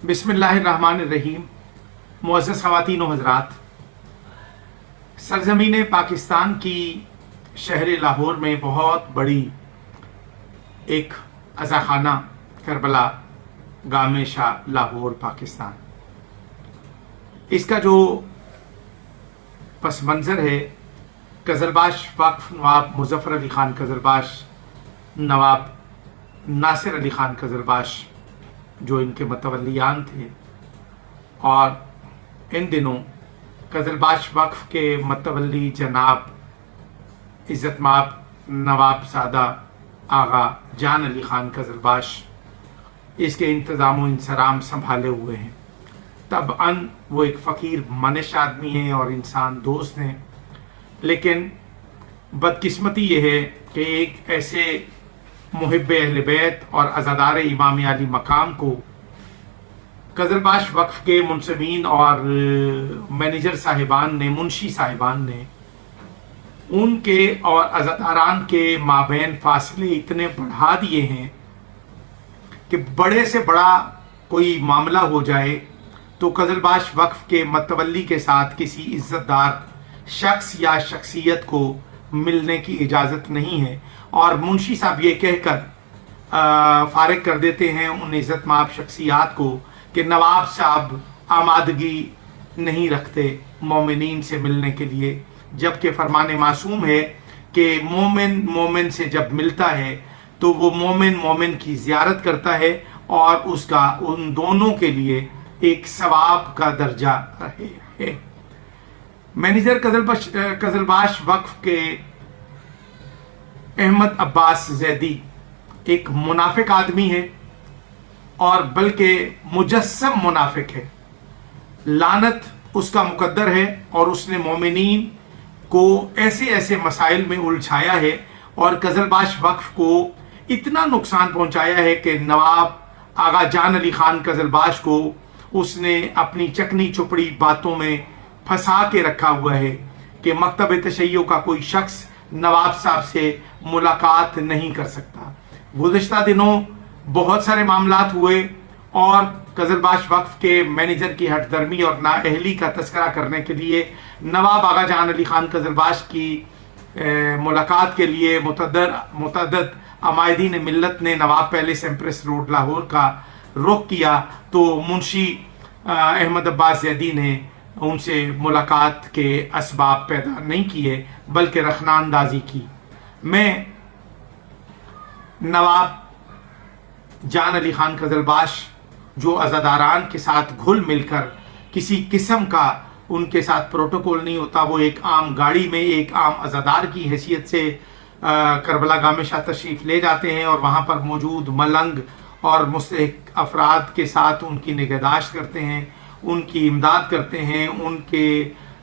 बिस्मिल्लाहिर्रहमानिर्रहीम। मुअज़्ज़ज़ ख़वातीन व हज़रात, सरज़मीन पाकिस्तान की शहर लाहौर में बहुत बड़ी एक अज़ाख़ाना करबला गामे शाह लाहौर पाकिस्तान, इसका जो पस मंज़र है, कज़लबाश वक्फ नवाब मुज़फ़्फ़र अली ख़ान कज़लबाश, नवाब नासिर अली ख़ान कज़लबाश जो इनके मतवल्लियान थे, और इन दिनों कज़लबाश वक्फ के मतवल्ली जनाब इज़्ज़तमाब नवाब सादा आगा जान अली ख़ान कज़लबाश इसके इंतज़ाम व इंसराम संभाले हुए हैं। तबअन वो एक फ़कीर मनश आदमी हैं और इंसान दोस्त हैं, लेकिन बदकिस्मती ये है कि एक ऐसे मुहिब अहले बैत और अज़ादार इमाम अली मकाम को कज़लबाश वक्फ के मुंसबीन और मैनेजर साहिबान ने, मुंशी साहिबान ने, उनके और अज़ादारान के माबैन फासले इतने बढ़ा दिए हैं कि बड़े से बड़ा कोई मामला हो जाए तो कज़लबाश वक्फ के मतवल्ली के साथ किसी इज़्ज़तदार शख्स या शख्सियत को मिलने की इजाज़त नहीं है, और मुंशी साहब ये कहकर फारिग कर देते हैं उन इज़्ज़तमाब शख्सियात को कि नवाब साहब आमादगी नहीं रखते मोमिनीन से मिलने के लिए, जबकि फरमान मासूम है कि मोमिन से जब मिलता है तो वो मोमिन की ज़ियारत करता है और उसका उन दोनों के लिए एक सवाब का दर्जा रहे है। मैनेजर कज़लबाश वक्फ के अहमद अब्बास ज़ैदी एक मुनाफिक आदमी है, और बल्कि मुजस्सम मुनाफिक है। लानत उसका मुकद्दर है और उसने मोमिनीन को ऐसे ऐसे मसाइल में उलझाया है और कज़लबाश वक्फ को इतना नुकसान पहुंचाया है कि नवाब आगा जान अली ख़ान कज़लबाश को उसने अपनी चकनी चुपड़ी बातों में फंसा के रखा हुआ है कि मकतब तशय्यो का कोई शख्स नवाब साहब से मुलाकात नहीं कर सकता। गुज़िश्ता दिनों बहुत सारे मामलात हुए और कज़लबाश वक्फ के मैनेजर की हठधर्मी और नाअहली का तस्करा करने के लिए नवाब आगा जान अली ख़ान कज़लबाश की मुलाकात के लिए मुतअद्दिद अमायदीन मिल्लत ने नवाब पैलेस एम्प्रेस रोड लाहौर का रुख किया, तो मुंशी अहमद अब्बास ज़ैदी ने उनसे मुलाकात के असबाब पैदा नहीं किए बल्कि रखना अंदाजी की। मैं नवाब जान अली ख़ान कज़लबाश जो अज़ादारान के साथ घुल मिलकर किसी किस्म का उनके साथ प्रोटोकॉल नहीं होता, वो एक आम गाड़ी में एक आम अज़ादार की हैसियत से करबला गामे शाह तशरीफ़ ले जाते हैं और वहाँ पर मौजूद मलंग और मुस्तहिक अफराद के साथ उनकी निगहदाश्त करते हैं, उनकी इमदाद करते हैं, उनके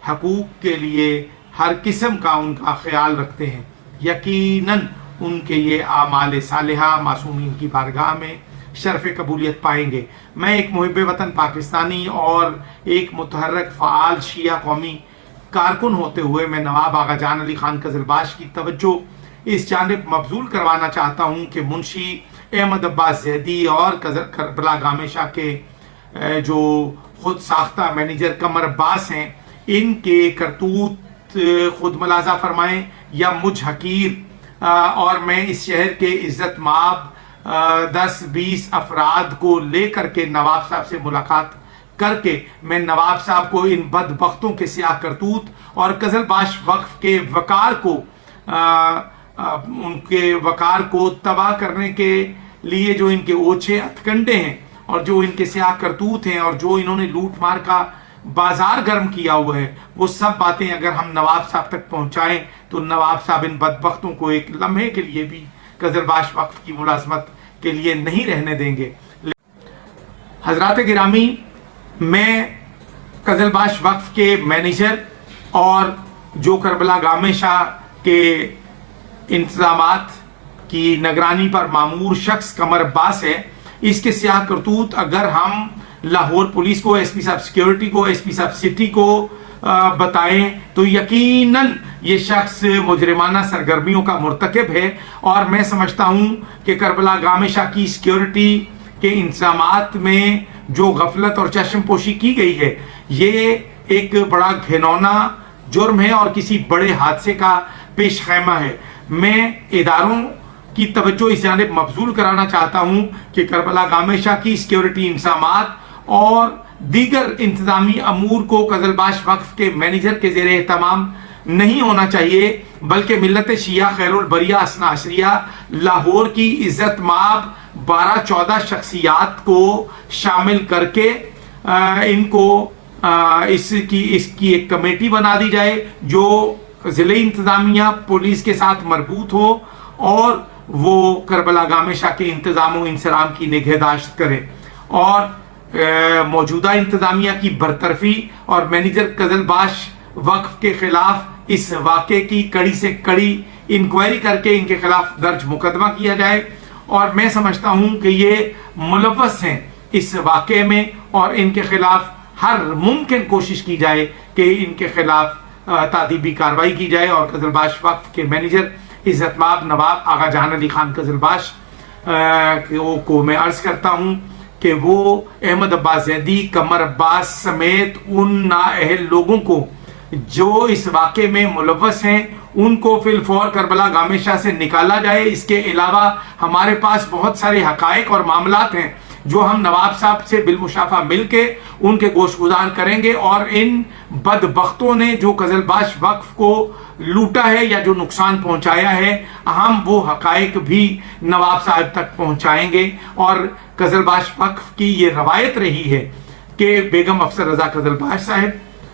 हकूक़ के लिए हर किस्म का उनका ख्याल रखते हैं। यकीनन उनके ये आमाल सालिहा मासूमीन की बारगाह में शर्फ़ कबूलियत पाएंगे। मैं एक मुहिब वतन पाकिस्तानी और एक मुतहर्रिक फ़आल शिया कौमी कारकुन होते हुए मैं नवाब आगा जान अली ख़ान कज़लबाश की तवज्जो इस जानिब मबजूल करवाना चाहता हूँ कि मुंशी अहमद अब्बास ज़ैदी और करबला गामे शाह के जो खुद साख्ता मैनेजर कमर अब्बास हैं, इनके करतूत खुद मुलाजा फरमाएँ या मुझ हकीर और मैं इस शहर के इज़्ज़तमाब 10-20 अफराद को लेकर के नवाब साहब से मुलाकात करके मैं नवाब साहब को इन बदबख्तों के सियाह करतूत और कज़लबाश वक्फ के वकार को उनके वकार को तबाह करने के लिए जो इनके ओछे हथकंडे हैं और जो इनके सियाह करतूत हैं और जो इन्होंने लूट मार का बाजार गर्म किया हुआ है, वो सब बातें अगर हम नवाब साहब तक पहुंचाएं तो नवाब साहब इन बदबख्तों को एक लम्हे के लिए भी कज़लबाश वक्फ की मुलाजमत के लिए नहीं रहने देंगे। हजरात गिरामी, मैं कज़लबाश वक्फ के मैनेजर और जो करबला गामे शाह के इंतजामात की निगरानी पर मामूर शख्स कमर अब्बास है, इसके सियाह करतूत अगर हम लाहौर पुलिस को, एसपी साहब सिक्योरिटी को, एसपी साहब सिटी को बताएं तो यकीनन ये शख्स मुजरिमाना सरगर्मियों का मुर्तकिब है। और मैं समझता हूँ कि करबला गामे शाह की सिक्योरिटी के इंतजामात में جو غفلت اور چشم پوشی کی گئی ہے یہ ایک بڑا گھنونا جرم ہے اور کسی بڑے حادثے کا پیش خیمہ ہے۔ میں اداروں کی توجہ اس جانب مبذول کرانا چاہتا ہوں کہ کربلا گامشہ کی سیکیورٹی انتظامات اور دیگر انتظامی امور کو قزلباش وقف کے مینیجر کے زیر اہتمام نہیں ہونا چاہیے، بلکہ ملت شیعہ خیر البریہ اثنا عشریہ لاہور کی عزت مآب 12-14 شخصیات کو شامل کر کے ان کو اس کی ایک کمیٹی بنا دی جائے جو ضلع انتظامیہ پولیس کے ساتھ مربوط ہو اور وہ کربلا گامشہ کے انتظام و انصرام کی نگہداشت کرے اور موجودہ انتظامیہ کی برطرفی اور مینیجر قزلباش وقف کے خلاف اس واقعے کی کڑی سے کڑی انکوائری کر کے ان کے خلاف درج مقدمہ کیا جائے، اور میں سمجھتا ہوں کہ یہ ملوث ہیں اس واقعے میں اور ان کے خلاف ہر ممکن کوشش کی جائے کہ ان کے خلاف تادیبی کارروائی کی جائے، اور قزلباش وقف کے مینیجر عزت مآب نواب آغا جہان علی خان قزلباش کو میں عرض کرتا ہوں کہ وہ احمد عباس زیدی، قمر عباس سمیت ان نااہل لوگوں کو جو اس واقعے میں ملوث ہیں ان کو فی الفور کربلا گامشہ سے نکالا جائے۔ اس کے علاوہ ہمارے پاس بہت سارے حقائق اور معاملات ہیں جو ہم نواب صاحب سے بالمشافہ مل کے ان کے گوش گزار کریں گے، اور ان بدبختوں نے جو قزلباش وقف کو لوٹا ہے یا جو نقصان پہنچایا ہے ہم وہ حقائق بھی نواب صاحب تک پہنچائیں گے۔ اور قزلباش وقف کی یہ روایت رہی ہے کہ بیگم افسر رضا قزلباش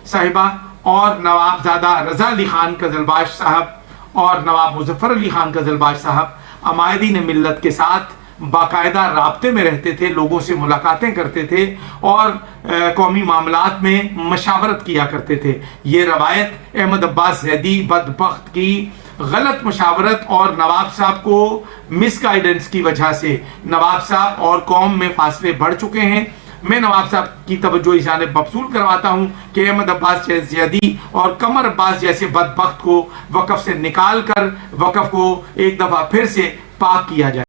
صاحبہ اور نواب زادہ رضا علی خان قزلباش صاحب اور نواب مظفر علی خان قزلباش صاحب عمائدین ملت کے ساتھ باقاعدہ رابطے میں رہتے تھے، لوگوں سے ملاقاتیں کرتے تھے اور قومی معاملات میں مشاورت کیا کرتے تھے۔ یہ روایت احمد عباس زیدی بدبخت کی غلط مشاورت اور نواب صاحب کو مس گائیڈنس کی وجہ سے نواب صاحب اور قوم میں فاصلے بڑھ چکے ہیں۔ میں نواب صاحب کی توجہ اس جانب مبذول کرواتا ہوں کہ احمد عباس زیدی اور قمر عباس جیسے بدبخت کو وقف سے نکال کر وقف کو ایک دفعہ پھر سے پاک کیا جائے۔